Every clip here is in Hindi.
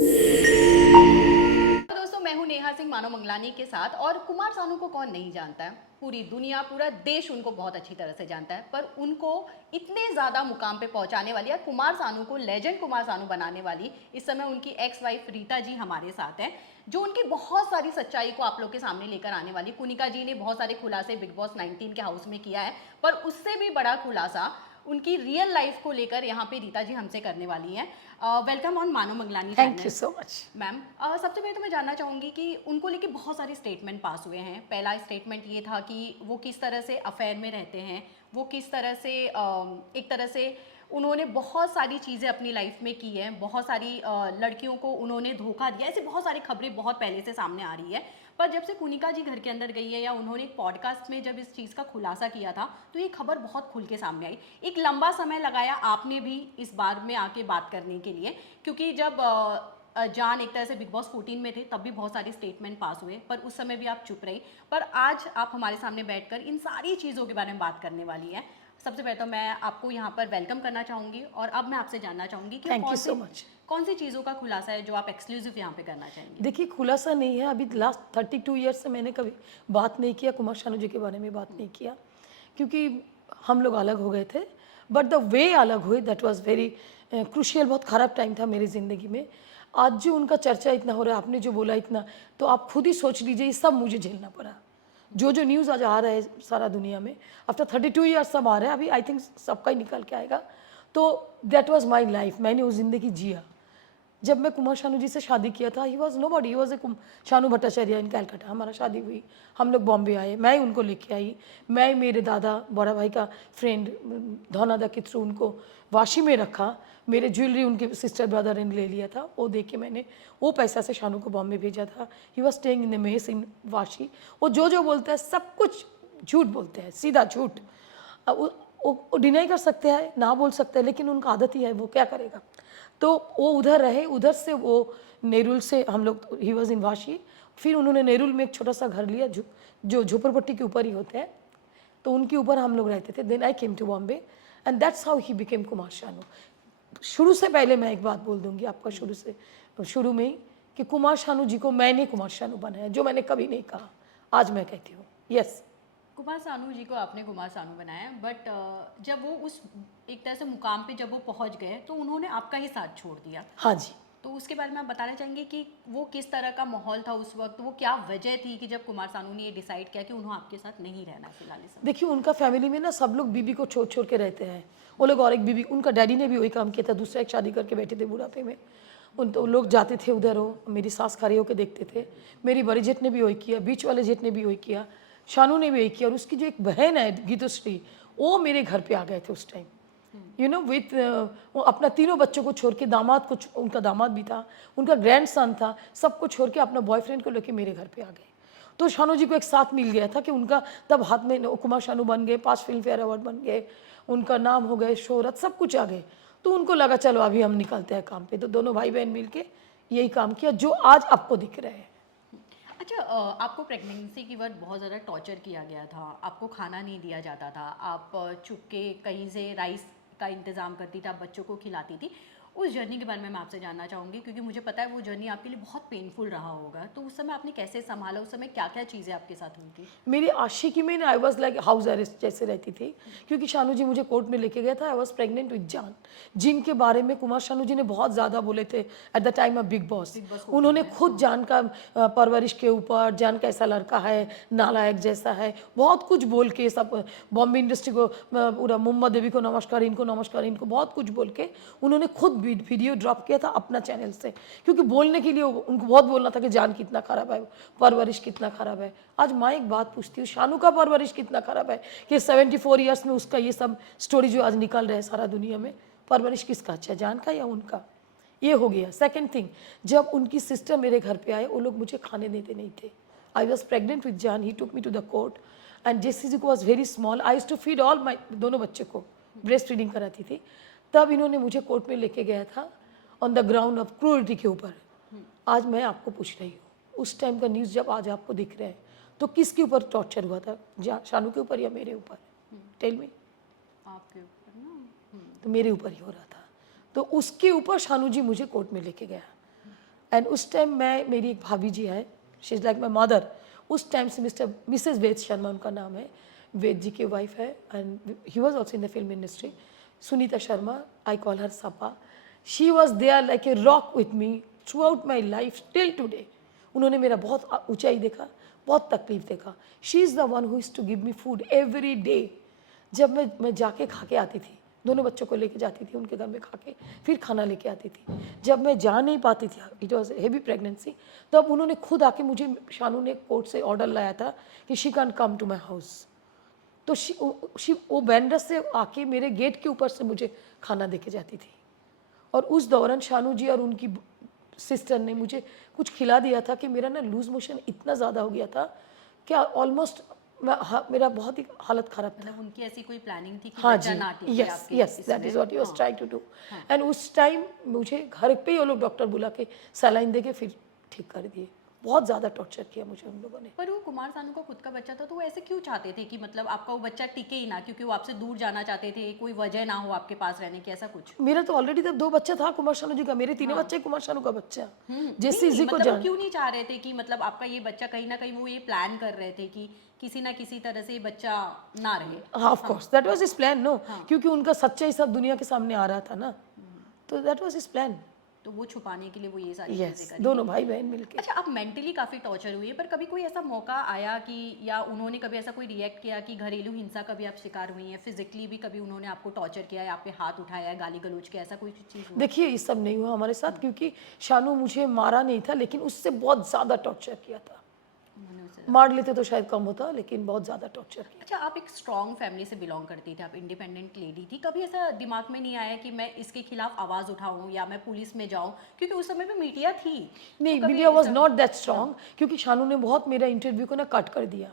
तो दोस्तों, मैं हूं नेहा सिंह मानो मंगलानी के साथ। और कुमार सानू को कौन नहीं जानता है? पूरी दुनिया, पूरा देश उनको बहुत अच्छी तरह से जानता है। पर उनको इतने ज़्यादा मुकाम पे पहुंचाने वाली, या कुमार सानू को लेजेंड कुमार सानू बनाने वाली, इस समय उनकी एक्स वाइफ रीता जी हमारे साथ हैं, जो उनकी बहुत सारी सच्चाई को आप लोग के सामने लेकर आने वाली। कुनिका जी ने बहुत सारे खुलासे बिग बॉस 19 के हाउस में किया है, पर उससे भी बड़ा खुलासा उनकी रियल लाइफ को लेकर यहाँ पे रीता जी हमसे करने वाली हैं। Welcome on Mano Manglani thank you channel. So much. Ma'am, सबसे पहले तो मैं जानना चाहूँगी कि उनको लेके बहुत सारे स्टेटमेंट पास हुए हैं। पहला स्टेटमेंट ये था कि वो किस तरह से अफेयर में रहते हैं, वो किस तरह से एक तरह से उन्होंने बहुत सारी चीज़ें अपनी लाइफ में की हैं, बहुत सारी लड़कियों को उन्होंने धोखा दिया। ऐसी बहुत सारी खबरें बहुत पहले से सामने आ रही है। पर जब से कुनिका जी घर के अंदर गई है, या उन्होंने एक पॉडकास्ट में जब इस चीज़ का खुलासा किया था, तो ये खबर बहुत खुल के सामने आई। एक लंबा समय लगाया आपने भी इस बारे में आके बात करने के लिए, क्योंकि जब जान एक तरह से बिग बॉस 14 में थे, तब भी बहुत सारे स्टेटमेंट पास हुए, पर उस समय भी आप चुप रही। पर आज आप हमारे सामने बैठकर इन सारी चीज़ों के बारे में बात करने वाली है। सबसे पहले तो मैं आपको यहाँ पर वेलकम करना चाहूँगी, और अब मैं आपसे जानना चाहूँगी कि वो थैंक यू सो मच। कौन सी चीज़ों का खुलासा है जो आप एक्सक्लूसिव यहाँ पे करना चाहेंगे? देखिए, खुलासा नहीं है, अभी लास्ट 32 ईयर्स से मैंने कभी बात नहीं किया, कुमार शानू जी के बारे में बात नहीं किया, क्योंकि हम लोग अलग हो गए थे। बट द वे अलग हुए, दैट वाज वेरी क्रूशियल। बहुत ख़राब टाइम था मेरी ज़िंदगी में। आज जो उनका चर्चा इतना हो रहा है, आपने जो बोला इतना, तो आप खुद ही सोच लीजिए, ये सब मुझे झेलना पड़ा। जो जो न्यूज़ आज आ रहा है सारा दुनिया में, आफ्टर 32 ईयर्स सब आ रहा है, अभी आई थिंक सबका ही निकल के आएगा। तो दैट वाज माई लाइफ, मैंने वो ज़िंदगी जिया। जब मैं कुमार शानू जी से शादी किया था, he was nobody, he was a Shanu Bhattacharya in Calcutta. हमारा शादी हुई, हम लोग बॉम्बे आए, मैं उनको लेके आई। मैं मेरे दादा बड़ा भाई का फ्रेंड धौनादा के थ्रू उनको वाशी में रखा। मेरे ज्वेलरी उनके सिस्टर ब्रदर ने ले लिया था, वो दे के मैंने वो पैसा से शानू को बॉम्बे भेजा था। He was staying in the mess in Vashi. वो जो बोलता है सब कुछ झूठ बोलते हैं, सीधा झूठ। वो डिनाई कर सकते हैं, ना बोल सकते हैं, लेकिन उनका आदत ही है, वो क्या करेगा। तो वो उधर रहे, उधर से वो नेरुल से हम लोग, ही वॉज इन वाशी। फिर उन्होंने नेरुल में एक छोटा सा घर लिया जो झोपड़पट्टी के ऊपर ही होते हैं, तो उनके ऊपर हम लोग रहते थे। Then I came to Bombay and that's how he became Kumar Shanu. शुरू से पहले मैं एक बात बोल दूंगी आपका, शुरू में ही, कि कुमार शानू जी को मैंने कुमार शानू बनाया, जो मैंने कभी नहीं कहा, आज मैं कहती हूँ। यस। कुमार सानू जी को आपने कुमार सानू बनाया, बट जब वो उस एक तरह से मुकाम पे जब वो पहुंच गए, तो उन्होंने आपका ही साथ छोड़ दिया। हाँ जी। तो उसके बारे में आप बताना चाहेंगे कि वो किस तरह का माहौल था उस वक्त, वो क्या वजह थी कि जब कुमार सानू ने ये डिसाइड किया कि उन्होंने आपके साथ नहीं रहना फिलहाल इस समय? देखिए, उनका फैमिली में ना सब लोग बीबी को छोड़ छोड़ के रहते हैं। वो लोग, और एक बीबी, उनका डैडी ने भी वही काम किया था, दूसरा एक शादी करके बैठे थे बुढ़ापे में। उन तो लोग जाते थे उधर, हो मेरी सास खड़े होकर देखते थे। मेरी बड़ी जेठ ने भी वही किया, बीच वाले जेठ ने भी वही किया, शानू ने भी वही किया। और उसकी जो एक बहन है गीतश्री, वो मेरे घर पे आ गए थे उस टाइम, यू नो विथ, वो अपना तीनों बच्चों को छोड़ के, दामाद को, उनका दामाद भी था, उनका ग्रैंड सन था, सबको छोड़ के अपना बॉयफ्रेंड को लेके मेरे घर पे आ गए। तो शानू जी को एक साथ मिल गया था कि उनका तब हाथ में कुमार शानू बन गए, 5 फिल्म फेयर अवार्ड बन गए, उनका नाम हो गए, शोहरत सब कुछ आ गए। तो उनको लगा चलो अभी हम निकलते हैं काम पे। तो दोनों भाई बहन मिल के यही काम किया जो आज आपको दिख रहे हैं। अच्छा, आपको प्रेगनेंसी की वक्त बहुत ज़्यादा टॉर्चर किया गया था, आपको खाना नहीं दिया जाता था, आप छुप के कहीं से राइस का इंतज़ाम करती थी, आप बच्चों को खिलाती थी। उस जर्नी के बारे में मैं आपसे जानना चाहूँगी, क्योंकि मुझे पता है वो जर्नी आपके लिए बहुत पेनफुल रहा होगा। तो उस समय आपने कैसे संभाला, उस समय क्या क्या चीज़ें आपके साथ हुई थी? मेरी आशिकी में ना, I was like house arrest जैसे रहती थी, क्योंकि शानू जी मुझे कोर्ट में लेके गया था। आई वॉज प्रेग्नेंट विद जान, जिनके बारे में कुमार शानू जी ने बहुत ज़्यादा बोले थे at the time of big boss. Big boss 14 उन्होंने में, खुद जान का परवरिश के ऊपर, जान कैसा लड़का है, नालायक जैसा है, बहुत कुछ बोल के सब बॉम्बे इंडस्ट्री को, पूरा मुम्बा देवी को नमस्कार, इनको नमस्कार, इनको बहुत कुछ बोल के उन्होंने खुद वीडियो ड्रॉप किया था अपना चैनल से, क्योंकि बोलने के लिए उनको बहुत बोलना था कि जान कितना खराब है, परवरिश कितना खराब है। आज मैं एक बात पूछती हूँ, शानू का परवरिश कितना खराब है कि 74 ईयर्स में उसका ये सब स्टोरी जो आज निकल रहा है सारा दुनिया में, परवरिश किसका अच्छा है, जान का या उनका? ये हो गया। सेकंड थिंग, जब उनकी सिस्टर मेरे घर पे आए, वो लोग मुझे खाने देते नहीं थे। I was pregnant with Jaan, he took me to the court and Jessie ji को was very small, I used to feed all my, दोनों बच्चे को ब्रेस्ट फीडिंग कराती थी। तब इन्होंने मुझे कोर्ट में लेके गया था on the ground of cruelty के ऊपर। आज मैं आपको पूछ रही हूँ, उस टाइम का न्यूज़ जब आज आपको दिख रहे हैं, तो किसके ऊपर टॉर्चर हुआ था, शानू के ऊपर या मेरे ऊपर? Tell me. आपके ऊपर ना। तो मेरे ऊपर ही हो रहा था। तो उसके ऊपर शानू जी मुझे कोर्ट में लेके गया। एंड उस टाइम मैं, मेरी एक भाभी जी है, she is like my mother. उस टाइम से मिसेस वेद शर्मा उनका नाम है, वेद जी की वाइफ है, and he was also in the film industry. Sunita Sharma, I call her Sapa. She was there like a rock with me throughout my life till today. उन्होंने मेरा बहुत ऊंचाई देखा, बहुत तकलीफ देखा। She is the one who is to give me food every day. जब मैं जाके खा के आती थी, दोनों बच्चों को लेके जाती थी उनके घर में, खा के फिर खाना लेके आती थी। जब मैं जा नहीं पाती थी, इट वॉज हेवी प्रेगनेंसी, तब उन्होंने खुद आके मुझे, शानू ने कोर्ट से ऑर्डर लाया था कि she can come to my house. तो वो बैंड्रस से आके मेरे गेट के ऊपर से मुझे खाना दे के जाती थी। और उस दौरान शानू जी और उनकी सिस्टर ने मुझे कुछ खिला दिया था कि मेरा ना लूज मोशन इतना ज़्यादा हो गया था कि ऑलमोस्ट मेरा बहुत ही हालत ख़राब था। मतलब उनकी ऐसी कोई प्लानिंग थी कि हाँ बच्चा जी, ना टिके यस आपके यस, दैट इज़ इसमें? व्हाट ही वाज हाँ। Trying to do. एंड उस टाइम मुझे घर पे ही वो लोग डॉक्टर बुला के सलाइन दे के फिर ठीक कर दिए। बहुत ज़्यादा टॉर्चर किया मुझे उन लोगों ने। पर वो कुमार सानू का खुद का बच्चा था, तो वो ऐसे क्यों चाहते थे कि मतलब आपका वो बच्चा टिके ही ना, क्योंकि वो आपसे दूर जाना चाहते थे, कोई वजह ना हो आपके पास रहने की, ऐसा कुछ? मेरा तो ऑलरेडी तब 2 बच्चा था कुमार शानू जी का, मेरे तीनों बच्चे कुमार शानू का बच्चा। जैसे नहीं, इसी को मतलब वो जान, क्यों नहीं चाह रहे थे कि मतलब आपका ये बच्चा, कहीं ना कहीं वो ये प्लान कर रहे थे कि किसी ना किसी तरह से ये बच्चा ना रहे? हाँ of course that was his plan, no, क्योंकि उनका सच्चाई सब दुनिया के सामने आ रहा था ना, तो दैट वाज हिज प्लान। तो वो छुपाने के लिए वो ये सारी यस, चीजें करी। दोनों भाई बहन मिलके। अच्छा, आप मेंटली काफ़ी टॉर्चर हुई है, पर कभी कोई ऐसा मौका आया कि, या उन्होंने कभी ऐसा कोई रिएक्ट किया कि घरेलू हिंसा कभी आप शिकार हुई हैं, फिजिकली भी कभी उन्होंने आपको टॉर्चर किया है, आप पे हाथ उठाया है, गाली गलौज किया, ऐसा कोई चीज़ हुआ? देखिए ये सब नहीं हुआ हमारे साथ, क्योंकि शानू मुझे मारा नहीं था, लेकिन उससे बहुत ज़्यादा टॉर्चर किया था। उन्होंने उससे? मार लेते तो शायद कम होता, लेकिन बहुत ज़्यादा टॉर्चर किया। अच्छा, आप एक स्ट्रॉन्ग फैमिली से बिलोंग करती थी, आप इंडिपेंडेंट लेडी थी, कभी ऐसा दिमाग में नहीं आया कि मैं इसके खिलाफ आवाज़ उठाऊं या मैं पुलिस में जाऊं, क्योंकि उस समय पे मीडिया थी? नहीं, तो कभी मीडिया वॉज ऐसा- नॉट दैट स्ट्रॉन्ग, क्योंकि शानू ने बहुत मेरा इंटरव्यू को ना कट कर दिया।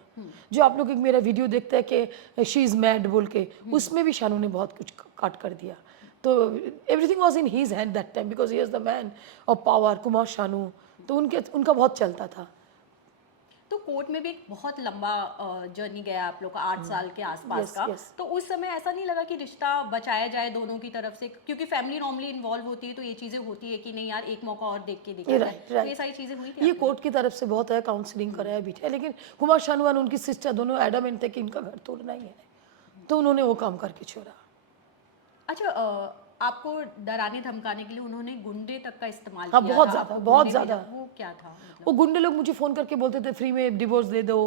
जो आप लोग एक मेरा वीडियो देखते हैं कि शी इज़ मैड बोल के, उसमें भी शानू ने बहुत कुछ कट कर दिया। तो everything was in his hand that time, because he is the man of power, Kumar Shanu, तो उनका बहुत चलता था। तो कोर्ट में भी एक बहुत लंबा जर्नी गया आप लोग का, 8 साल के आसपास Yes, का। yes. तो उस समय ऐसा नहीं लगा कि रिश्ता बचाया जाए दोनों की तरफ से, क्योंकि फैमिली नॉर्मली इन्वॉल्व होती है तो ये चीजें होती है कि नहीं यार, एक मौका और देख के देखा जाए। राइट तो ये राइट, सारी चीजें हुई थी ये आपके कोर्ट की तरफ से बहुत है, काउंसलिंग कराया भी है, लेकिन कुमार शानू और उनकी सिस्टर दोनों एडमेंट थे कि इनका घर तोड़ना ही है, तो उन्होंने वो काम करके छोड़ा। साथ? अच्छा, आपको डराने धमकाने के लिए उन्होंने गुंडे तक का इस्तेमाल हाँ, किया बहुत था, ज़्यादा, आपको बहुत गुंडे भेजा, ज़्यादा। वो क्या था मतलब? वो गुंडे लोग मुझे फ़ोन करके बोलते थे फ्री में डिवोर्स दे दो,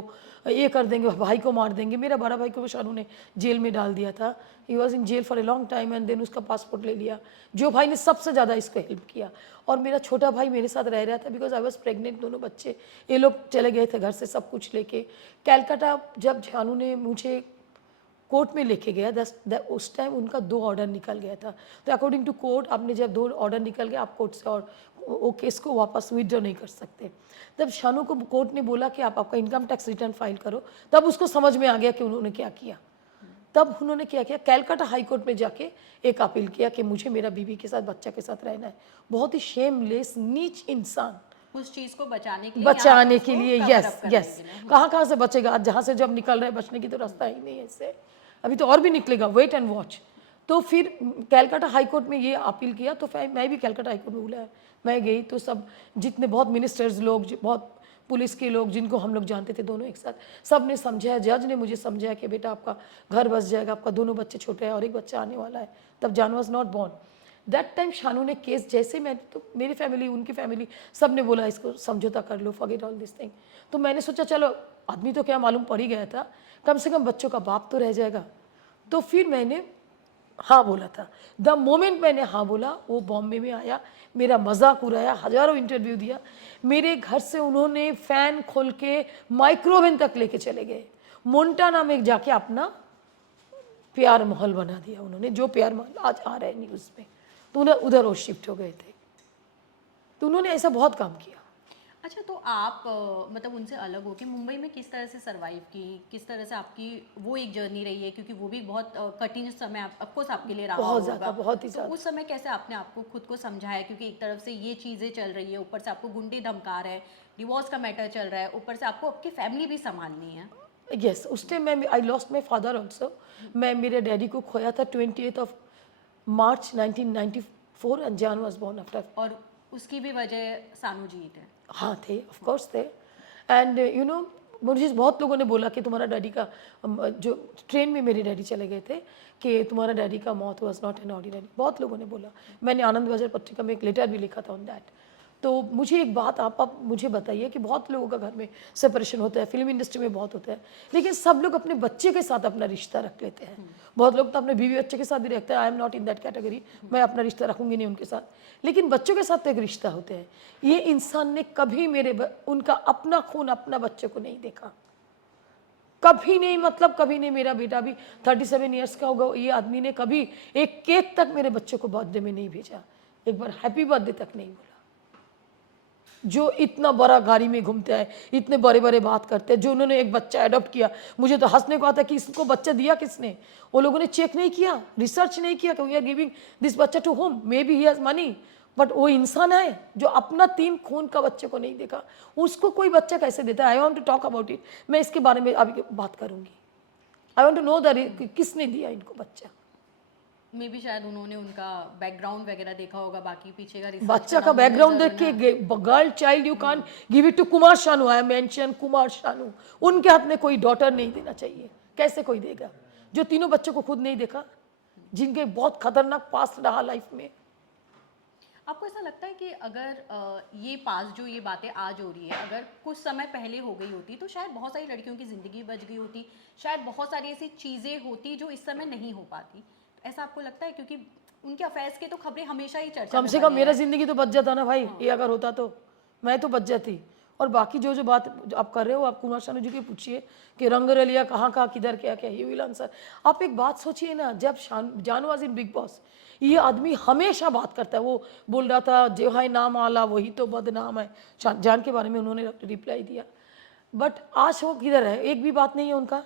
ये कर देंगे, भाई को मार देंगे। मेरा बड़ा भाई को शानू ने जेल में डाल दिया था, he was in jail for a long time, and then उसका पासपोर्ट ले लिया। जो भाई ने सबसे ज़्यादा इसको हेल्प किया, और मेरा छोटा भाई मेरे साथ रह रहा था, बिकॉज आई वॉज प्रेगनेंट, दोनों बच्चे, ये लोग चले गए थे घर से सब कुछ लेके कैलकाटा। जब शानू ने मुझे कोर्ट में लेके गया, उस टाइम उनका 2 ऑर्डर निकल गया था। तो अकॉर्डिंग टू कोर्ट, आपने जब 2 ऑर्डर निकल गया, आप कोर्ट से और वो केस को वापस विड्रॉ नहीं कर सकते। तब शानू को कोर्ट ने बोला कि आप आपका इनकम टैक्स रिटर्न फाइल करो, तब उसको समझ में आ गया कि उन्होंने क्या किया। तब उन्होंने क्या किया, कैलकाटा हाई कोर्ट में जाके एक अपील किया कि मुझे मेरा बीवी के साथ, बच्चा के साथ रहना है। बहुत ही शेमलेस, नीच इंसान, उस चीज को बचाने के लिए, बचाने या के उसको लिए, cover यस up करने यस, के लिए? कहाँ से बचेगा, जहाँ से जब निकल रहा है बचने की तो रास्ता ही नहीं है इससे, अभी तो और भी निकलेगा, वेट एंड वॉच। तो फिर कैलकाटा हाई कोर्ट में ये अपील किया, तो फिर मैं भी कैलकाटा हाई कोर्ट में बुलाया, मैं गई, तो सब जितने बहुत मिनिस्टर्स लोग, बहुत पुलिस के लोग जिनको हम लोग जानते थे, दोनों एक साथ, सब ने समझाया, जज ने मुझे समझाया कि बेटा आपका घर बस जाएगा, आपका दोनों बच्चे छोटे हैं और एक बच्चा आने वाला है। तब Jaan was not born that time. Shanu ने केस जैसे, मैं तो मेरी फैमिली, उनकी फैमिली, सब ने बोला इसको समझौता कर लो, फॉरगेट ऑल दिस थिंग। तो मैंने सोचा चलो, आदमी तो क्या मालूम पड़ ही गया था, कम से कम बच्चों का बाप तो रह जाएगा। तो फिर मैंने हाँ बोला था। द मोमेंट मैंने हाँ बोला, वो बॉम्बे में आया, मेरा मजाक उड़ाया, हज़ारों इंटरव्यू दिया। मेरे घर से उन्होंने फ़ैन खोल के माइक्रोवेव तक लेके चले गए। मोन्टाना में जाके अपना प्यार महल बना दिया उन्होंने, जो प्यार महल आज आ रहा है न्यूज़ में, तो उन्हें उधर वो शिफ्ट हो गए थे। तो उन्होंने ऐसा बहुत काम किया। अच्छा, तो आप मतलब उनसे अलग होके मुंबई में किस तरह से सरवाइव की, किस तरह से आपकी वो एक जर्नी रही है, क्योंकि वो भी बहुत कठिन समय ऑफकोर्स आपके लिए रहा बहुत होगा। ज़्यादा, बहुत ही तो ज़्यादा। उस समय कैसे आपने आपको खुद को समझाया, क्योंकि एक तरफ से ये चीज़ें चल रही है, ऊपर से आपको गुंडे धमका रहे हैं, डिवोर्स का मैटर चल रहा है, ऊपर से आपको आपकी फैमिली भी संभालनी है। यस, उस टाइम मैं, I lost my father also. मैं मेरे डैडी को खोया था 28 March 1994, एंड जान वॉज बॉर्न आफ्टर। और उसकी भी वजह सानू जी थे। हाँ थे, ऑफ कोर्स थे। एंड यू नो मुझे बहुत लोगों ने बोला कि तुम्हारा डैडी का जो ट्रेन में मेरे डैडी चले गए थे कि तुम्हारा डैडी का मौत वॉज नॉट एन ऑर्डिनरी, बहुत लोगों ने बोला। मैंने आनंद बाजार पत्रिका में एक लेटर भी लिखा था ऑन दैट। तो मुझे एक बात आप मुझे बताइए कि बहुत लोगों का घर में सेपरेशन होता है, फिल्म इंडस्ट्री में बहुत होता है, लेकिन सब लोग अपने बच्चे के साथ अपना रिश्ता रख लेते हैं। बहुत लोग तो अपने बीवी बच्चे के साथ भी रखते हैं, I am not in that category, मैं अपना रिश्ता रखूंगी नहीं उनके साथ, लेकिन बच्चों के साथ तो एक रिश्ता होते हैं। ये इंसान ने कभी उनका अपना खून अपना बच्चे को नहीं देखा, कभी नहीं, मतलब कभी नहीं। मेरा बेटा भी 37 ईयर्स का होगा, ये आदमी ने कभी एक केक तक मेरे बच्चे को बर्थडे में नहीं भेजा, एक बार हैप्पी बर्थडे तक नहीं बोला। जो इतना बड़ा गाड़ी में घूमते हैं, इतने बड़े बड़े बात करते हैं, जो उन्होंने एक बच्चा अडॉप्ट किया, मुझे तो हंसने को आता कि इसको बच्चा दिया किसने। वो लोगों ने चेक नहीं किया, रिसर्च नहीं किया कि वी आर गिविंग दिस बच्चा to home, maybe he has money, but वो इंसान है जो अपना 3 खून का बच्चे को नहीं देखा, उसको कोई बच्चा कैसे देता है। I want to talk about it, मैं इसके बारे में अभी बात करूंगी। I want to know that किसने दिया इनको बच्चा। मे भी शायद उन्होंने उनका बैकग्राउंड वगैरह देखा होगा, बाकी पीछे का रिसर्च बच्चा का बैकग्राउंड देख के, girl child you can give it to Kumar Shanu, I mention Kumar Shanu, उनके हाथ में कोई डॉटर नहीं देना चाहिए। कैसे कोई देगा जो तीनों बच्चों को खुद नहीं देखा, जिनके बहुत खतरनाक पास्ट रहा लाइफ में। आपको ऐसा लगता है कि अगर ये पास जो ये बातें आज हो रही है, अगर कुछ समय पहले हो गई होती तो शायद बहुत सारी लड़कियों की ज़िंदगी बच गई होती, शायद बहुत सारी ऐसी चीज़ें होती जो इस समय नहीं हो पाती, ऐसा आपको लगता है? क्योंकि उनके अफेयर्स के तो खबरें हमेशा ही चर्चा कम में से बनी कम मेरा है। जिंदगी तो बच जाता ना भाई, ये अगर होता तो मैं तो बच जाती। और बाकी जो बात जो आप कर रहे हो, आप कुमार शानू जी के पूछिए कि रंगरलिया कहाँ कहाँ किधर क्या क्या, ही विल आंसर। आप एक बात सोचिए ना, जब जान वाज इन बिग बॉस, ये आदमी हमेशा बात करता है, वो बोल रहा था जो है नाम आला वही तो बदनाम है, जान के बारे में उन्होंने रिप्लाई दिया, बट आज वो किधर है, एक भी बात नहीं है उनका।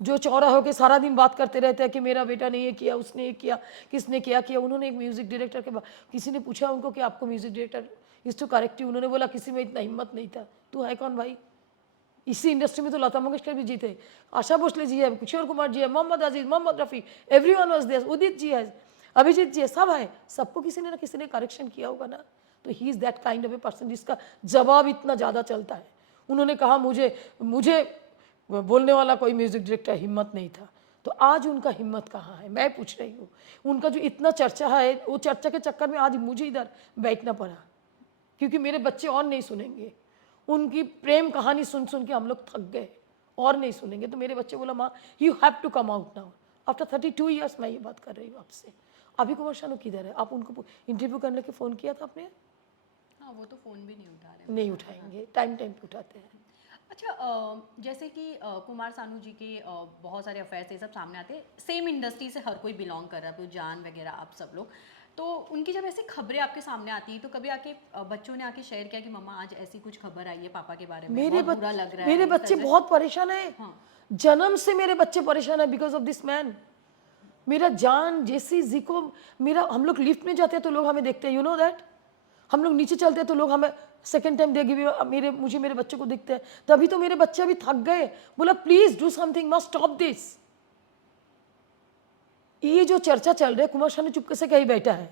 जो चौरा होकर सारा दिन बात करते रहते हैं कि मेरा बेटा ने ये किया, उसने ये किया, किसने क्या किया। उन्होंने एक म्यूजिक डायरेक्टर के किसी ने पूछा उनको कि आपको music director is to correct you, उन्होंने बोला किसी में इतना हिम्मत नहीं था। तू है कौन भाई? इसी इंडस्ट्री में तो लता मंगेशकर भी जी थे, आशा भोसले जी है, किशोर कुमार जी है, Mohammed Aziz, Mohammed Rafi, everyone was there, Udit ji है, अभिजीत जी है, सब है, सबको किसी ने ना किसी ने करेक्शन किया होगा ना। तो he is that kind of a person जिसका जवाब इतना ज़्यादा चलता है। उन्होंने कहा मुझे बोलने वाला कोई म्यूजिक डायरेक्टर हिम्मत नहीं था, तो आज उनका हिम्मत कहाँ है, मैं पूछ रही हूँ। उनका जो इतना चर्चा है, वो चर्चा के चक्कर में आज मुझे इधर बैठना पड़ा, क्योंकि मेरे बच्चे और नहीं सुनेंगे। उनकी प्रेम कहानी सुन सुन के हम लोग थक गए, और नहीं सुनेंगे। तो मेरे बच्चे बोला माँ you have to come out now after 32 years. मैं ये बात कर रही हूँ आपसे। अभी कुमार शानू किधर है? आप उनको इंटरव्यू करने के फ़ोन किया था आपने? हाँ, वो तो फ़ोन भी नहीं उठा रहे। नहीं उठाएंगे, टाइम टाइम पे उठाते हैं। अच्छा, जैसे कि कुमार सानू जी के बहुत सारे अफेयर्स ये सब सामने आते हैं, सेम इंडस्ट्री से हर कोई बिलोंग कर रहा है, तो जान वगैरह आप सब लोग, तो उनकी जब ऐसी खबरें आपके सामने आती हैं तो कभी आके बच्चों ने आके शेयर किया कि मम्मा आज ऐसी कुछ खबर आई है पापा के बारे में, बहुत बुरा लग रहा है, मेरे इस बच्चे तरह से? बहुत परेशान है। हाँ। जन्म से मेरे बच्चे परेशान है बिकॉज ऑफ दिस मैन। मेरा जान जैसी जी को, मेरा हम लोग लिफ्ट में जाते हैं तो लोग हमें देखते हैं, यू नो दैट। हम लोग नीचे चलते हैं तो लोग हमें सेकेंड टाइम देगी, मुझे मेरे बच्चे को दिखते हैं। तभी तो मेरे बच्चे अभी थक गए, बोला please do something, must stop this. ये जो चर्चा चल रही है, कुमार शानू चुपके से कहीं बैठा है।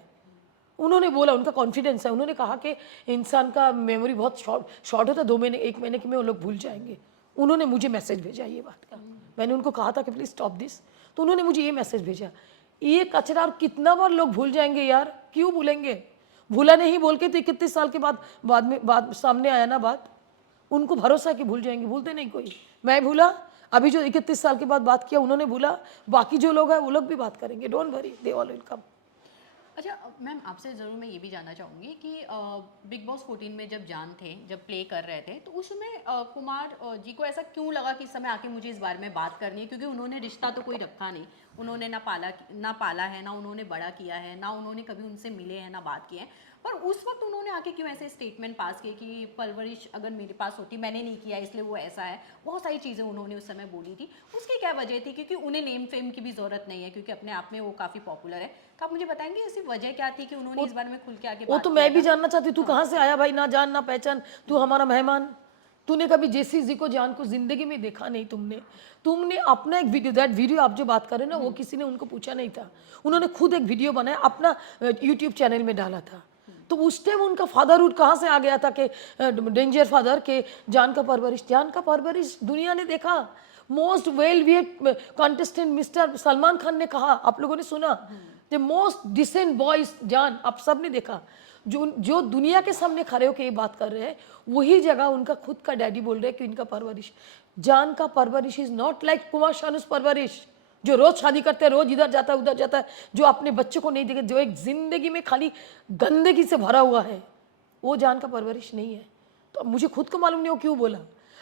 उन्होंने बोला, उनका कॉन्फिडेंस है, उन्होंने कहा कि इंसान का मेमोरी बहुत शॉर्ट होता है, 2 महीने 1 महीने के में वो लोग भूल जाएंगे। उन्होंने मुझे मैसेज भेजा ये बात का, मैंने उनको कहा था कि प्लीज़ स्टॉप दिस, तो उन्होंने मुझे ये मैसेज भेजा। ये कचरा और कितना बार लोग भूल जाएंगे यार, क्यों भूलेंगे? भूला नहीं बोल के तो 31 साल के बाद सामने आया ना बात। उनको भरोसा है कि भूल जाएंगे, भूलते नहीं कोई। मैं भूला, अभी जो 31 साल के बाद बात किया उन्होंने भूला, बाकी जो लोग हैं वो लोग भी बात करेंगे, don't worry, they all will come. अच्छा मैम, आपसे ज़रूर मैं ये भी जानना चाहूँगी कि बिग बॉस 14 में जब जान थे, जब प्ले कर रहे थे, तो उस समय कुमार जी को ऐसा क्यों लगा कि इस समय आके मुझे इस बारे में बात करनी है? क्योंकि उन्होंने रिश्ता तो कोई रखा नहीं, उन्होंने ना पाला है, ना उन्होंने बड़ा किया है, ना उन्होंने कभी उनसे मिले हैं, ना बात की है, पर उस वक्त उन्होंने आके क्यों ऐसे स्टेटमेंट पास किए कि परवरिश अगर मेरे पास होती, मैंने नहीं किया इसलिए वो ऐसा है। बहुत सारी चीज़ें उन्होंने उस समय बोली थी, उसकी क्या वजह थी? क्योंकि उन्हें नेम फेम की भी ज़रूरत नहीं है, क्योंकि अपने आप में वो काफ़ी पॉपुलर है। तो आप मुझे बताएंगे ऐसी वजह क्या थी कि उन्होंने इस बारे में खुल के आके वो बात तो किया मैं भी था? जानना चाहती, तू कहाँ से आया भाई, ना जान ना पहचान, तू हमारा मेहमान। तूने कभी जेसी जी को, जान को जिंदगी में देखा नहीं तुमने अपना एक वीडियो, दैट वीडियो आप जो बात कर रहे हो ना, वो किसी ने उनको पूछा नहीं था, उन्होंने खुद एक वीडियो बनाया, अपना यूट्यूब चैनल में डाला था। तो उस टाइम उनका फादरहुड कहाँ से आ गया था कि डेंजर फादर के जान का परवरिश दुनिया ने देखा। Most well weird contestant mister Salman Khan ने कहा, आप लोगों ने सुना, द मोस्ट डिसेंट बॉयज जान, आप सब ने देखा। जो दुनिया के सामने खड़े होकर ये बात कर रहे हैं, वही जगह उनका खुद का डैडी बोल रहे हैं कि इनका परवरिश, जान का परवरिश इज नॉट लाइक कुमार शानू's परवरिश, जो रोज शादी करते हैं, रोज इधर जाता है उधर जाता है, जो अपने बच्चों को नहीं देखे, जो एक जिंदगी में खाली गंदगी से भरा हुआ है, वो जान का परवरिश नहीं है। तो मुझे खुद को मालूम नहीं वो क्यों बोला।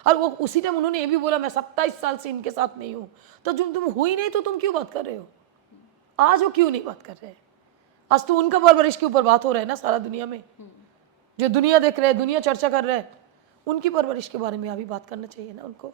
और वो उसी टाइम उन्होंने ये भी बोला मैं 27 साल से इनके साथ नहीं हूँ। तो जो तुम हुई नहीं तो तुम क्यों बात कर रहे हो? आज वो क्यों नहीं बात कर रहे हैं? आज तो उनका परवरिश के ऊपर बात हो रहा है ना सारा दुनिया में, जो दुनिया देख रहे हैं, दुनिया चर्चा कर रहा है, उनकी परवरिश के बारे में अभी बात करना चाहिए ना उनको।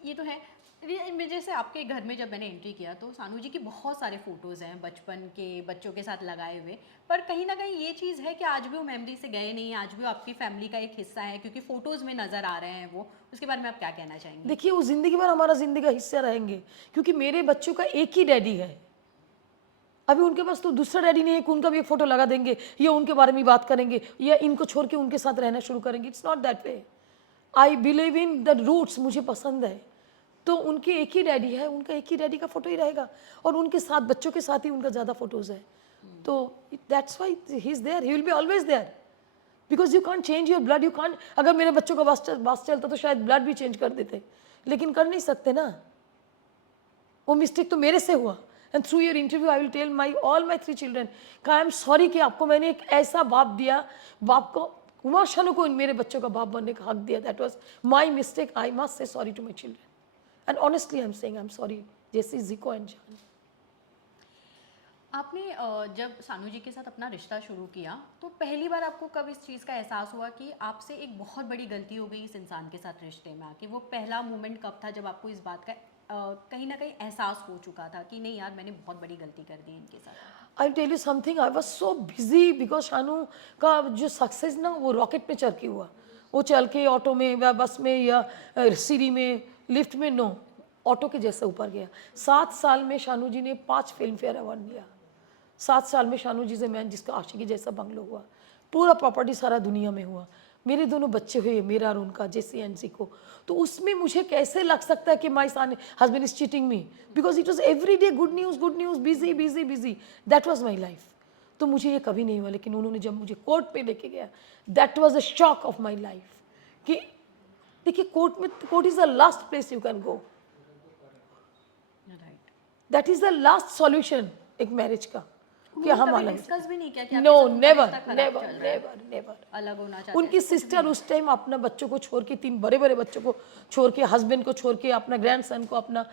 ये तो है। जैसे आपके घर में जब मैंने एंट्री किया तो सानू जी की बहुत सारे फोटोज़ हैं बचपन के बच्चों के साथ लगाए हुए, पर कहीं ना कहीं ये चीज़ है कि आज भी वो मेमोरी से गए नहीं, आज भी वो आपकी फैमिली का एक हिस्सा है क्योंकि फ़ोटोज़ में नज़र आ रहे हैं वो। उसके बारे में आप क्या कहना चाहेंगे? देखिए, वो जिंदगी भर हमारा जिंदगी का हिस्सा रहेंगे, क्योंकि मेरे बच्चों का एक ही डैडी है। अभी उनके पास तो दूसरा डैडी नहीं है कि उनका भी एक फोटो लगा देंगे या उनके बारे में बात करेंगे या इनको छोड़ के उनके साथ रहना शुरू करेंगे। It's not that way. I believe in the roots, मुझे पसंद है। तो उनके एक ही डैडी है, उनका एक ही डैडी का फोटो ही रहेगा, और उनके साथ बच्चों के साथ ही उनका ज़्यादा फोटोज़ है। तो that's why he is there, he will be always there, because you can't change your blood. You can't, अगर मेरे बच्चों का बास चलता तो शायद ब्लड भी चेंज कर देते, लेकिन कर नहीं सकते ना। वो मिस्टेक तो मेरे से हुआ। And through your interview I will tell all my 3 children का आई एम सॉरी कि आपको मैंने एक ऐसा बाप दिया, बाप को, कुमार शानू को मेरे बच्चों का बाप बनने का हक दिया। That was my mistake. I must say sorry to my children, and honestly I am saying I am sorry, जैसे जिको एंड जान। आपने जब सानू जी के साथ अपना रिश्ता शुरू किया तो पहली बार आपको कब इस चीज़ का एहसास हुआ कि आपसे एक बहुत बड़ी गलती हो गई इस इंसान के साथ रिश्ते में आके? वो पहला मोमेंट कब था जब आपको इस बात का कहीं ना कहीं एहसास हो चुका था कि नहीं यार मैंने बहुत बड़ी गलती कर दी इनके साथ? I tell you something, I was so busy because Shanu का जो सक्सेस ना वो रॉकेट में चल के हुआ। वो चल के ऑटो में या बस में या सीढ़ी में, लिफ्ट में, नो, ऑटो के जैसे ऊपर गया। 7 साल में शानू जी ने 5 फिल्म फेयर अवार्ड लिया। 7 साल में शानू जी से मैं जिसका आशिकी जैसा बंगलो हुआ, पूरा प्रॉपर्टी सारा दुनिया में हुआ, मेरे दोनों बच्चे हुए, मेरा और उनका, जेसी एंड जिको। तो उसमें मुझे कैसे लग सकता है कि my son husband is cheating me, because it was every day good news, busy busy busy, that was my life. तो मुझे ये कभी नहीं हुआ, लेकिन उन्होंने जब मुझे कोर्ट में लेके गया, that was a shock of my life कि देखिए court is the last place you can go, right. That is the last solution एक मैरिज का, कि हम अलग। डिस्कस भी नहीं किया कि नो, आपके साथ उनका नेवर रिश्ता खराब नेवर चल रहा है, नेवर नेवर। अलग होना चाहते हैं? उनकी सिस्टर उस टाइम अपना बच्चों को छोड़ के, 3 बड़े बड़े बच्चों को छोड़ के, हस्बैंड को छोड़ के, अपना ग्रैंडसन को, अपना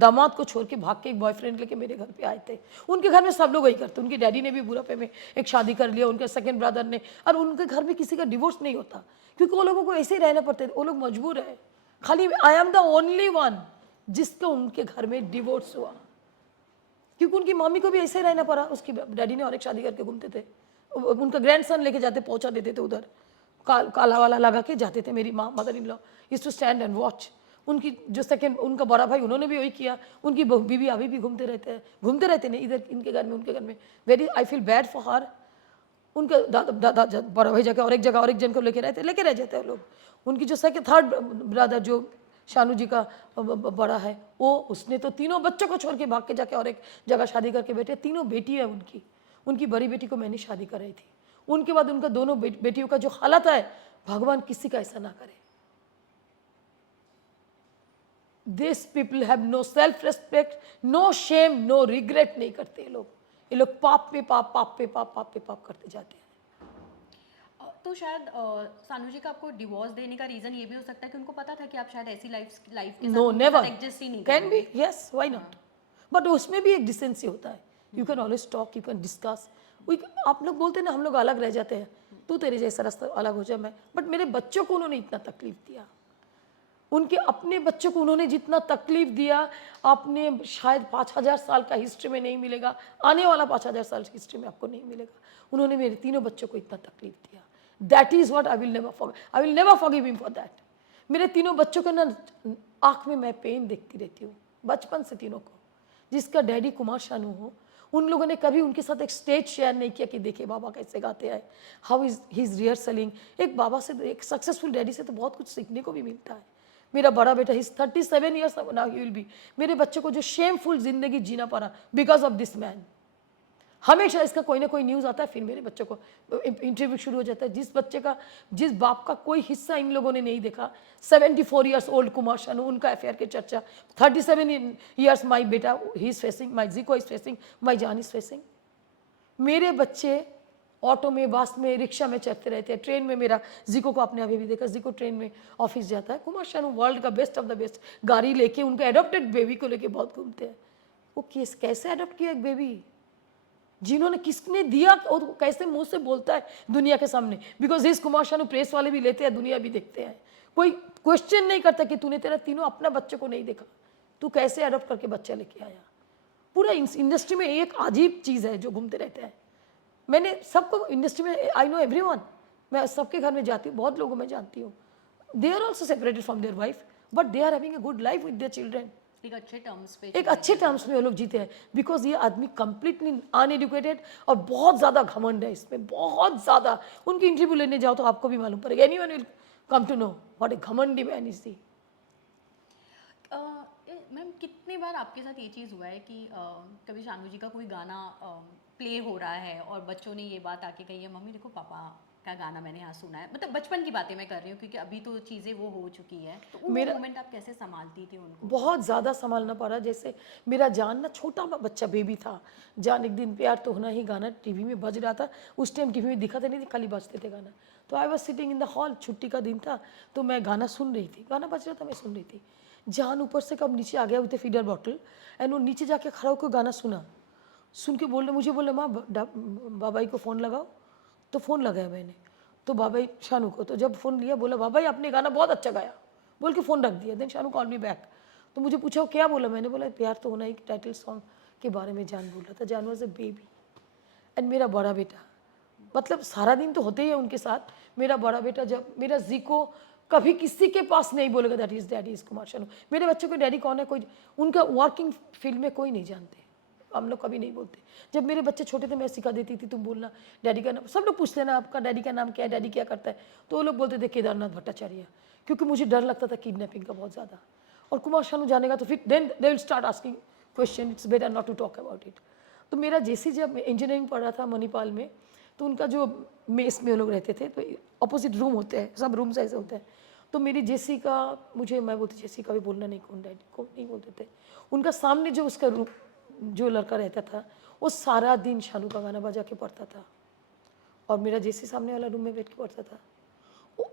दामाद को छोड़ के भाग के एक बॉयफ्रेंड लेके मेरे घर पे आए थे। उनके घर में सब लोग वही करते, उनके डैडी ने भी बुढ़ापे में एक शादी कर लिया, उनके सेकंड ब्रदर ने, और उनके घर में किसी का डिवोर्स नहीं होता क्योंकि वो लोगों को ऐसे ही रहना पड़ता है, वो लोग मजबूर है। खाली I am the only one जिसका उनके घर में डिवोर्स हुआ, क्योंकि उनकी मम्मी को भी ऐसे रहना पड़ा। उसकी डैडी ने और एक शादी करके घूमते थे, उनका ग्रैंडसन लेके जाते, पहुंचा देते थे उधर, काला वाला लगा के जाते थे। मेरी माँ, mother in law, used to stand and watch. उनकी जो सेकंड, उनका बड़ा भाई, उन्होंने भी वही किया। उनकी बीवी अभी भी घूमते रहते नहीं, इधर इनके घर में उनके घर में। Very I feel bad for her. उनका दादा बड़ा भाई जाके और एक जगह और एक जन को लेके रह जाते हैं लोग। उनकी जो सेकंड थर्ड ब्रदर जो शानू जी का बड़ा है, वो, उसने तो 3 बच्चों को छोड़ के भाग के जाके और एक जगह शादी करके बैठे। 3 बेटी है उनकी। उनकी बड़ी बेटी को मैंने शादी कराई थी। उनके बाद उनका दोनों बेटियों का जो हालत है, भगवान किसी का ऐसा ना करे। This people have no self respect, no shame, no regret नहीं करते ये लोग पाप पे पाप, पाप पे पाप, पाप पे पाप करते जाते हैं। तो शायद सानू जी का आपको डिवोर्स देने का रीजन ये भी हो सकता है कि उनको पता था कि आप शायद ऐसी लाइफ के नो, साथ नेवर, एडजस्ट ही नहीं कैन बी, करेंगे। Yes, why not. बट उसमें भी एक डिसेंसी होता है। You can always talk, you can discuss. आप लोग बोलते हैं ना हम लोग अलग रह जाते हैं, तू तेरे जैसा रास्ता अलग हो जाए मैं, बट मेरे बच्चों को उन्होंने इतना तकलीफ दिया, उनके अपने बच्चों को उन्होंने जितना तकलीफ दिया, आपने शायद 5000 साल का हिस्ट्री में नहीं मिलेगा, आने वाला 5000 साल की हिस्ट्री में आपको नहीं मिलेगा। उन्होंने मेरे 3 बच्चों को इतना तकलीफ दिया। That is what I will never forgive, I will never forgive him for that. मेरे 3 बच्चों को ना आँख में मैं पेन देखती रहती हूँ, बचपन से तीनों को। जिसका डैडी कुमार शानू हो, उन लोगों ने कभी उनके साथ एक स्टेज शेयर नहीं किया कि देखिए बाबा कैसे गाते हैं, हाउ इज ही इज रिहर्सलिंग। एक बाबा से, एक सक्सेसफुल डैडी से तो बहुत कुछ सीखने को भी मिलता है। मेरा बड़ा बेटा ही 37 years now he will B, मेरे बच्चे को जो शेमफुल जिंदगी जीना पड़ा बिकॉज ऑफ दिस मैन। हमेशा इसका कोई ना कोई न्यूज़ आता है, फिर मेरे बच्चे को इंटरव्यू शुरू हो जाता है। जिस बच्चे का, जिस बाप का कोई हिस्सा इन लोगों ने नहीं देखा, 74 ईयर्स ओल्ड कुमार शानू, उनका अफेयर की चर्चा, 37 ईयर्स माई बेटा ही इज फेसिंग, माई जिको इज फेसिंग, माई जान इज फेसिंग। मेरे बच्चे ऑटो में, बस में, रिक्शा में चढ़ते रहते हैं, ट्रेन में। मेरा जिको को आपने अभी भी देखा, जिको ट्रेन में ऑफिस जाता है। कुमार शानू वर्ल्ड का बेस्ट ऑफ द बेस्ट गाड़ी लेके, उनका एडॉप्टेड बेबी को लेके बहुत घूमते हैं। वो कैसे अडॉप्ट किया एक बेबी, जिन्होंने, किसने दिया, और कैसे मुंह से बोलता है दुनिया के सामने। बिकॉज इस कुमार शानू प्रेस वाले भी लेते हैं, दुनिया भी देखते हैं, कोई क्वेश्चन नहीं करता कि तूने तेरा तीनों अपना बच्चे को नहीं देखा, तू कैसे अडॉप्ट करके बच्चा लेके आया। पूरा इंडस्ट्री में एक अजीब चीज़ है जो घूमते रहते हैं। मैंने सबको इंडस्ट्री में, आई नो एवरीवन, मैं सबके घर में जाती हूँ, बहुत लोगों में जानती हूँ। They are also separated from their wife, but they are having a good life with their children. एक अच्छे टर्म्स पे, एक अच्छे टर्म्स में वो लोग जीते हैं। बिकॉज ये आदमी कंप्लीटली अनएडुकेटेड और बहुत ज़्यादा घमंड है इसमें, बहुत ज़्यादा। उनकी इंटरव्यू लेने जाओ तो आपको भी मालूम पड़ेगा, anyone will come to know what a घमंडी मैन इज दी। मैम कितनी बार आपके साथ ये चीज़ हुआ है कि कभी शानू जी का कोई गाना प्ले हो रहा है और बच्चों ने ये बात आके कही है, मम्मी देखो पापा का गाना मैंने यहाँ सुना है, मतलब बचपन की बातें मैं कर रही हूँ क्योंकि अभी तो चीज़ें वो हो चुकी है, तो वो मोमेंट आप कैसे संभालती थी उनको? बहुत ज़्यादा संभालना पड़ा। जैसे मेरा जान ना, छोटा बच्चा बेबी था, जान एक दिन प्यार तो होना ही गाना टीवी में बज रहा था। उस टाइम टीवी में दिखाते नहीं थे, खाली बजते थे गाना। तो I was sitting in the hall, छुट्टी का दिन था, तो मैं गाना सुन रही थी, गाना बज रहा था, मैं सुन रही थी। जान ऊपर से कब नीचे आ गया विद फीडर बॉटल, एंड वो नीचे जाके खड़ा होकर गाना सुना, सुन के बोल रहे, मुझे बोले माँ बाबाई को फ़ोन लगाओ। तो फ़ोन लगाया मैंने, तो बाबाई शानू को, तो जब फ़ोन लिया बोला बाबाई आपने गाना बहुत अच्छा गाया, बोल के फ़ोन रख दिया। Then Shanu call me back, तो मुझे पूछा क्या बोला, मैंने बोला प्यार तो होना ही टाइटल सॉन्ग के बारे में जान बोल रहा था। जान वॉज ए बेबी। एंड मेरा बड़ा बेटा, मतलब सारा दिन तो होते ही है उनके साथ। मेरा बड़ा बेटा, जब मेरा जिको कभी किसी के पास नहीं बोलेगा that is daddy is Kumar Shanu. मेरे बच्चों को डैडी कौन है, कोई उनका वर्किंग फील्ड में कोई नहीं जानते, हम लोग कभी नहीं बोलते। जब मेरे बच्चे छोटे थे मैं सिखा देती थी, तुम बोलना डैडी का नाम, सब लोग पूछते हैं ना आपका डैडी का नाम क्या है, डैडी क्या करता है, तो वो लोग बोलते थे केदारनाथ भट्टाचार्य, क्योंकि मुझे डर लगता था किडनैपिंग का बहुत ज़्यादा। और कुमार शानू जानेगा तो फिर then they will start asking question, it's better not to talk about it. तो मेरा जैसे जब इंजीनियरिंग पढ़ रहा था मणिपाल में, तो उनका जो मेस में वो लोग रहते थे, तो अपोजिट रूम होते हैं, सब रूम्स ऐसे होते हैं। तो मेरी जेसी का, मुझे, मैं बोलती जेसी का भी बोलना नहीं, कौन डैडी को नहीं बोलते थे, उनका सामने जो उसका रूम जो लड़का रहता था, वो सारा दिन शानू का गाना बजा के पढ़ता था, और मेरा जेसी सामने वाला रूम में बैठ के पढ़ता था।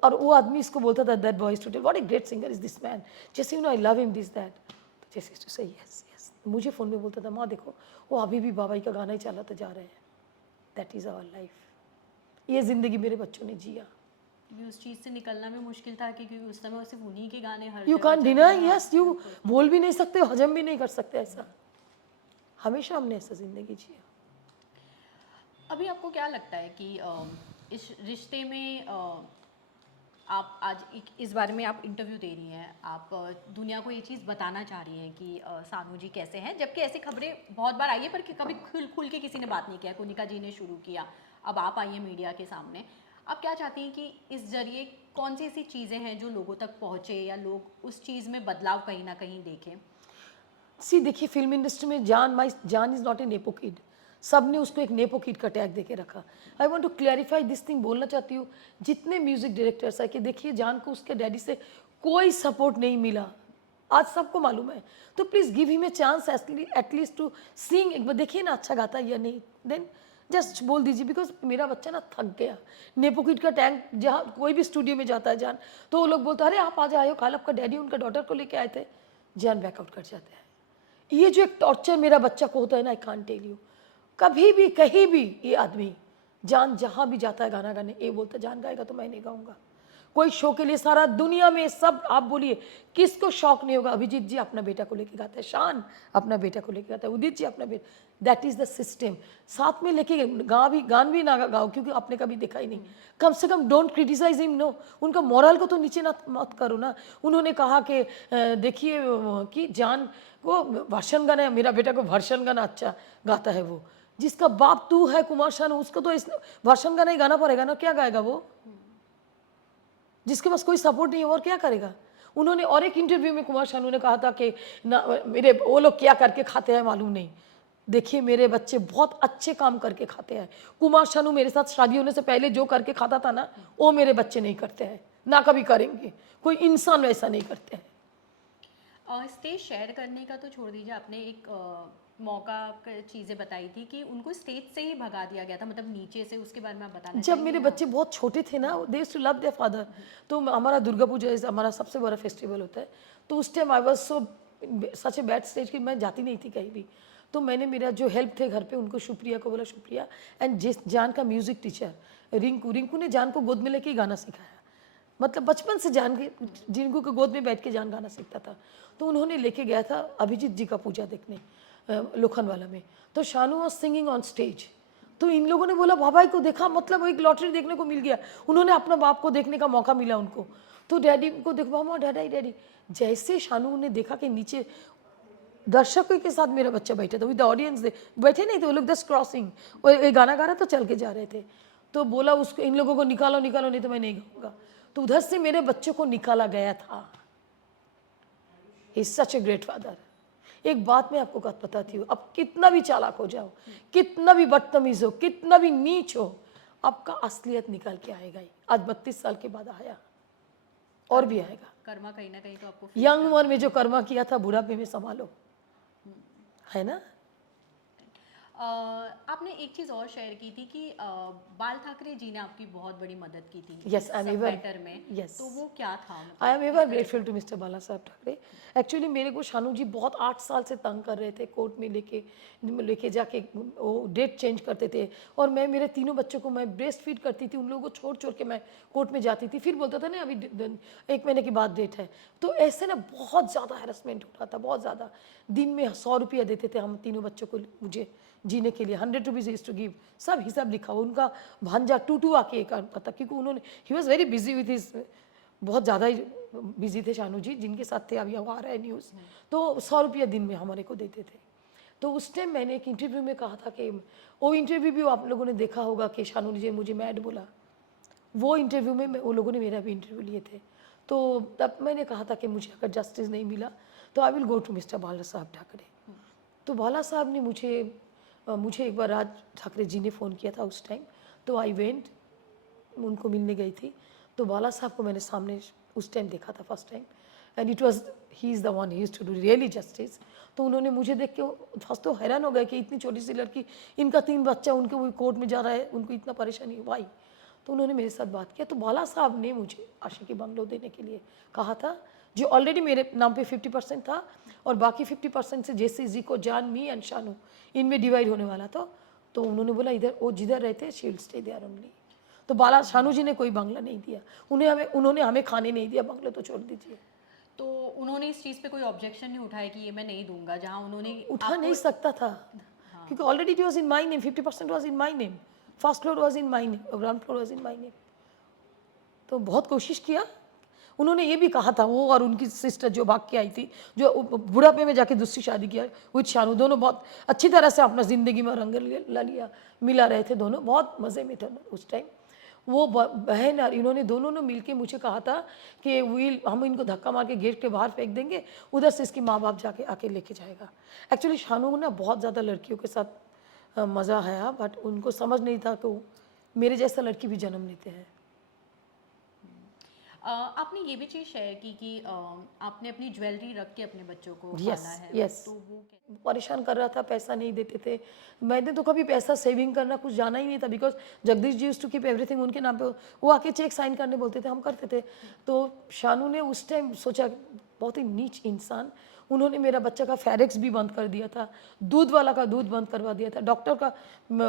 और वो आदमी इसको बोलता था, that boy student, what a great singer is this man, जैसे you know I love him this that. तो जैसे टू से यस यस, मुझे फ़ोन में बोलता था, माँ देखो वो अभी भी बाबाई का गाना ही चलाते जा रहे हैं, दैट इज़ आवर लाइफ। ये ज़िंदगी मेरे बच्चों ने जिया। उस चीज़ से निकलना भी मुश्किल था क्योंकि उस समय सिर्फ उन्हीं के गाने हर यू जगह कैन चल रहे डिनाई, हैं। यस, यू बोल भी नहीं सकते, हजम भी नहीं कर सकते ऐसा। हमेशा हमने ऐसा ज़िंदगी जिया। अभी आपको क्या लगता है कि इस रिश्ते में आप आज इस बारे में आप इंटरव्यू दे रही हैं, आप दुनिया को ये चीज़ बताना चाह रही हैं कि सानू जी कैसे हैं, जबकि ऐसी खबरें बहुत बार आई है पर कभी खुल के किसी ने बात नहीं किया। कुनिका जी ने शुरू किया, अब आप आई हैं मीडिया के सामने। आप क्या चाहती हैं कि इस जरिए कौन सी ऐसी चीज़ें हैं जो लोगों तक पहुँचे या लोग उस चीज़ में बदलाव कहीं ना कहीं देखें? सी देखिए, फिल्म इंडस्ट्री में जान is not a nepo kid. सब ने उसको एक नेपो किड का टैग देके रखा। I want to clarify this thing, बोलना चाहती हूँ जितने म्यूजिक डायरेक्टर्स है कि देखिए जान को उसके डैडी से कोई सपोर्ट नहीं मिला, आज सबको मालूम है। तो please give him a chance at least to sing. एक बार देखिए ना अच्छा गाता है या नहीं, देन जस्ट बोल दीजिए। बिकॉज मेरा बच्चा ना थक गया। नेपो किड का टैग, जहाँ कोई भी स्टूडियो में जाता है जान, तो वो लोग बोलते हैं अरे आप आज आए हो, कल आपका डैडी उनका डॉटर को लेके आए थे, जान बैकआउट कर जाते हैं। ये जो एक टॉर्चर मेरा बच्चा को होता है ना, आई कांट टेल यू। कभी भी कहीं भी ये आदमी, जान जहाँ भी जाता है गाना गाने, ये बोलता है जान गाएगा तो मैं नहीं गाऊंगा। कोई शो के लिए सारा दुनिया में सब, आप बोलिए किसको शौक नहीं होगा। अभिजीत जी अपना बेटा को लेके गाता है, शान अपना बेटा को लेके गाता है, उदित जी अपना बेटा, दैट इज़ द सिस्टम। साथ में लेके गान भी ना गाओ, क्योंकि आपने कभी देखा ही नहीं। कम से कम डोंट क्रिटिसाइज हिम, नो, उनका मोरल को तो नीचे ना मत करो ना। उन्होंने कहा कि देखिए कि जान को वर्षन गाना है, मेरा बेटा को वर्षन गाना अच्छा गाता है वो। जिसका बाप तू है कुमार शानू, उसको तो इस वर्षन गाना ही गाना पड़ेगा ना, क्या गाएगा वो? जिसके पास कोई सपोर्ट नहीं है और क्या करेगा? उन्होंने और एक इंटरव्यू में कुमार शानू ने कहा था कि ना मेरे वो लोग क्या करके खाते हैं मालूम नहीं, देखिए मेरे बच्चे बहुत अच्छे काम करके खाते हैं। कुमार शानू मेरे साथ शादी होने से पहले जो करके खाता था ना, वो मेरे बच्चे नहीं करते हैं, ना कभी करेंगे। कोई इंसान वैसा नहीं करते हैं। स्टेज शेयर करने का तो छोड़ दीजिए, आपने एक मौका चीज़ें बताई थी कि उनको स्टेज से ही भगा दिया गया था, मतलब नीचे से, उसके बारे में आप बताना जब मेरे चाहेंगे? बच्चे बहुत छोटे थे ना, they used to love their father. तो हमारा दुर्गा पूजा हमारा सबसे बड़ा फेस्टिवल होता है। तो उस time I was so such a bad stage कि मैं जाती नहीं थी कहीं भी। तो मैंने मेरा जो हेल्प थे घर पे उनको शुक्रिया को बोला शुक्रिया। एंड जिस जान का म्यूजिक टीचर रिंकू ने जान को गोद में लेके गाना सिखाया। मतलब बचपन से जान के जिनको के गोद में बैठ के जान गाना सीखता था। तो उन्होंने लेके गया था अभिजीत जी का पूजा देखने लोखंडवाला में। तो Shanu was singing on stage. तो इन लोगों ने बोला भाई को देखा, मतलब एक लॉटरी देखने को मिल गया। उन्होंने अपना बाप को देखने का मौका मिला उनको। तो डैडी को देखो, मामा डैडी डैडी। जैसे शानू ने देखा कि नीचे दर्शकों के साथ मेरा बच्चा बैठा था, विद ऑडियंस दे बैठे नहीं थे वो लोग, जस्ट क्रॉसिंग, वो एक गाना गा रहा तो चल के जा रहे थे। तो बोला उसको, इन लोगों को निकालो निकालो, नहीं तो मैं नहीं गाऊंगा। तो उधर से मेरे बच्चे को निकाला गया था। He is such a great father. एक बात मैं आपको बताती हूँ, अब कितना भी चालाक हो जाओ, कितना भी बदतमीज हो, कितना भी नीच हो, आपका असलियत निकल के आएगा ही। आज 32 साल के बाद आया, और भी आएगा। कर्मा कहीं ना कहीं तो आपको यंग उम्र में जो कर्मा किया था, बुढ़ापे में संभालो, है ना। आपने एक चीज़ और शेयर की थी कि बाल ठाकरे जी ने आपकी बहुत बड़ी मदद की थी Yes, I'm ever- मैटर में। yes. तो वो क्या था? I am ever grateful to mister Bala Saheb Thackeray. Actually मेरे को शानू जी बहुत 8 साल से तंग कर रहे थे, कोर्ट में लेके जाके वो डेट चेंज करते थे। और मैं मेरे तीनों बच्चों को मैं ब्रेस्ट फीड करती थी, उन लोगों को छोड़ छोड़ के मैं कोर्ट में जाती थी। फिर बोलता था ना अभी 1 महीने के बाद डेट है। तो ऐसे ना बहुत ज़्यादा हैरेसमेंट हो रहा था, बहुत ज़्यादा। दिन में 100 रुपया देते थे हम तीनों बच्चों को मुझे जीने के लिए। 100 रुपीज़ इज टू गिव, सब हिसाब लिखा हुआ। उनका भांजा टूटू आके एक पता, क्योंकि उन्होंने he was very busy with his, बहुत ज़्यादा ही बिजी थे शानू जी, जिनके साथ थे, अभी आ रहा है न्यूज़। तो 100 रुपया दिन में हमारे को देते थे। तो उस टाइम मैंने एक इंटरव्यू में कहा था कि वो इंटरव्यू भी आप लोगों ने देखा होगा कि शानू जी मुझे मैड बोला। वो इंटरव्यू में वो लोगों ने मेरा भी इंटरव्यू लिए थे। तो तब मैंने कहा था कि मुझे अगर जस्टिस नहीं मिला तो I will go to mister Bala Saheb Thackeray. तो बाला साहब ने मुझे एक बार राज ठाकरे जी ने फ़ोन किया था उस टाइम। तो आई वेंट, उनको मिलने गई थी। तो बाला साहब को मैंने सामने उस टाइम देखा था first time, and it was he is the one he is to do really justice. तो उन्होंने मुझे देख के फर्स्ट तो हैरान हो गए कि इतनी छोटी सी लड़की, इनका 3 बच्चा, उनके वो कोर्ट में जा रहा है, उनको इतना परेशानी वाई। तो उन्होंने मेरे साथ बात किया। तो बाला साहब ने मुझे आशिकी बंगलो देने के लिए कहा था, जो ऑलरेडी मेरे नाम पे 50% था, और बाकी 50% से जैसे जी को जान, मी एंड शानू इनमें डिवाइड होने वाला था। तो उन्होंने बोला इधर वो जिधर रहते she will stay there only. तो बाला शानू जी ने कोई बंगला नहीं दिया, उन्होंने हमें खाने नहीं दिया, बंगला तो छोड़ दीजिए। तो उन्होंने इस चीज़ पे कोई ऑब्जेक्शन नहीं उठाया कि ये मैं नहीं दूंगा, जहाँ उन्होंने उठा नहीं सकता था, क्योंकि already it was in my name, 50% was in my name, first floor was in my name, ground floor was in my name. तो बहुत कोशिश किया। उन्होंने ये भी कहा था, वो और उनकी सिस्टर जो भाग के आई थी, जो बुढ़ापे में जाके दूसरी शादी किया विद शानू, दोनों बहुत अच्छी तरह से अपना ज़िंदगी में रंग ला लिया, मिला रहे थे दोनों, बहुत मज़े में थे उस टाइम। वो बहन और इन्होंने दोनों ने मिलके मुझे कहा था कि हम इनको धक्का मार के गेट के बाहर फेंक देंगे, उधर से इसकी माँ बाप जाके आके लेके जाएगा। एक्चुअली शानू ना बहुत ज़्यादा लड़कियों के साथ मज़ा आया, बट उनको समझ नहीं था कि मेरे जैसा लड़की भी जन्म लेते हैं। आपने ये भी चीज़ शेयर की कि आपने अपनी ज्वेलरी रख के अपने बच्चों को Yes, पाला है। yes. तो वो परेशान कर रहा था, पैसा नहीं देते थे। मैंने तो कभी पैसा सेविंग करना कुछ जाना ही नहीं था, because Jagdish ji used to keep everything उनके नाम पे। वो आके चेक साइन करने बोलते थे, हम करते थे। तो शानू ने उस टाइम सोचा, बहुत ही नीच इंसान, उन्होंने मेरा बच्चा का फेरेक्स भी बंद कर दिया था, दूध वाला का दूध बंद करवा दिया था, डॉक्टर का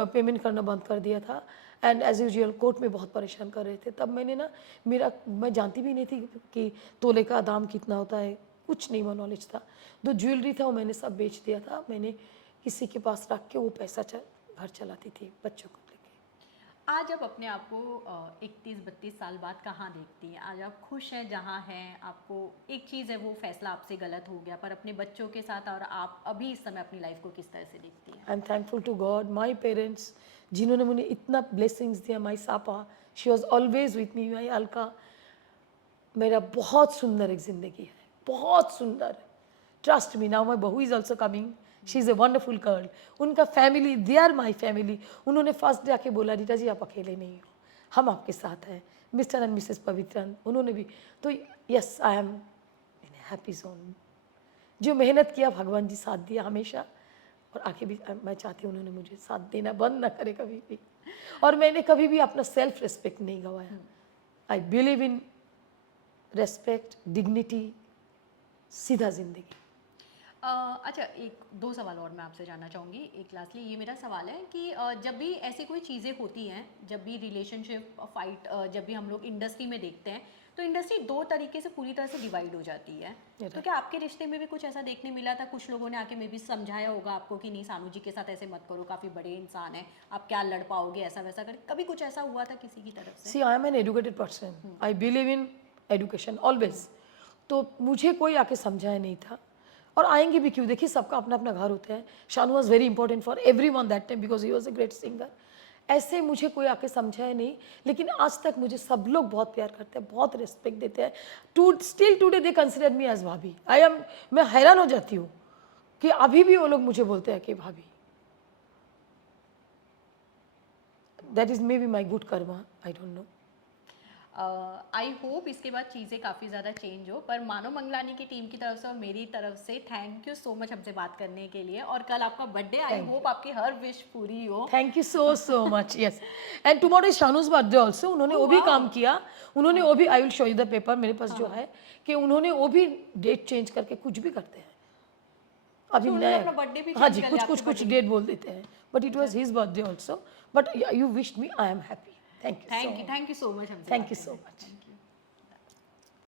पेमेंट करना बंद कर दिया था, एंड एज यूजुअल कोर्ट में बहुत परेशान कर रहे थे। तब मैंने ना मैं जानती भी नहीं थी कि तोले का दाम कितना होता है, कुछ नहीं वो नॉलेज था। जो ज्वेलरी था वो मैंने सब बेच दिया था। मैंने किसी के पास रख के वो पैसा घर चलाती थी बच्चों को लेके। आज आप अपने आप को 31-32 साल बाद कहाँ देखती हैं? आज आप खुश हैं जहाँ हैं? आपको एक चीज़ है वो फैसला आपसे गलत हो गया, पर अपने बच्चों के साथ और आप अभी इस समय अपनी लाइफ को किस तरह से देखती हैं? I am thankful to God, my parents जिन्होंने मुझे इतना ब्लेसिंग्स दिया। My Sapa, she was always with me. My Alka, मेरा बहुत सुंदर एक ज़िंदगी है, बहुत सुंदर। ट्रस्ट मी, नाउ माई बहू is also coming, she is a wonderful girl. उनका family, they are my family. उन्होंने फर्स्ट डे आके बोला, रीटा जी आप अकेले नहीं हो, हम आपके साथ हैं। मिस्टर एंड मिसेस पवित्रन उन्होंने भी, तो yes I am in happy zone. जो मेहनत किया भगवान जी साथ दिया हमेशा, और आगे भी मैं चाहती हूँ उन्होंने मुझे साथ देना बंद ना करे कभी भी। और मैंने कभी भी अपना सेल्फ रिस्पेक्ट नहीं गवाया। I believe in respect, dignity, सीधा जिंदगी। अच्छा, एक दो सवाल और मैं आपसे जानना चाहूँगी। एक लास्टली ये मेरा सवाल है कि जब भी ऐसी कोई चीज़ें होती हैं, जब भी रिलेशनशिप फाइट, जब भी हम लोग इंडस्ट्री में देखते हैं, तो इंडस्ट्री दो तरीके से पूरी तरह से डिवाइड हो जाती है। तो क्या आपके रिश्ते में भी कुछ ऐसा देखने मिला था? कुछ लोगों ने आके मे भी समझाया होगा आपको कि नहीं सानू जी के साथ ऐसे मत करो, काफ़ी बड़े इंसान हैं, आप क्या लड़ पाओगे, ऐसा वैसा कर। कभी कुछ ऐसा हुआ था किसी की तरफ से? See I am an educated person, I believe in education always. तो मुझे कोई आके समझाया नहीं था, और आएंगे भी क्यों? देखिए सबका अपना अपना घर होता है। Shanu was very important for every one that time because he was a great singer. ऐसे मुझे कोई आके समझाया नहीं, लेकिन आज तक मुझे सब लोग बहुत प्यार करते हैं, बहुत रिस्पेक्ट देते हैं। Still today they consider me as bhabhi. मैं हैरान हो जाती हूँ कि अभी भी वो लोग मुझे बोलते हैं कि भाभी। That is may be my good Karma, I don't know. I hope इसके बाद चीज़ें काफ़ी ज़्यादा चेंज हो, पर मानो मंगलानी की टीम की तरफ से और मेरी तरफ से थैंक यू सो मच हमसे बात करने के लिए। और कल आपका बर्थडे, आई होप आपकी हर विश पूरी हो। Thank you so much. Yes, and tomorrow is Shanu's birthday also. उन्होंने वो भी काम किया, उन्होंने वो भी, I will show you the paper मेरे पास जो है, कि उन्होंने वो भी डेट चेंज करके कुछ भी करते हैं अभी उन्होंने नए। अपना बर्थडे भी हाँ change जी, कर कुछ लिया कुछ आपके कुछ डेट बोल देते हैं, but it was his birthday also. But you wished me, I am happy. Thank you thank you so much हमसे थैंक बात यू सो करने के लिए। मच।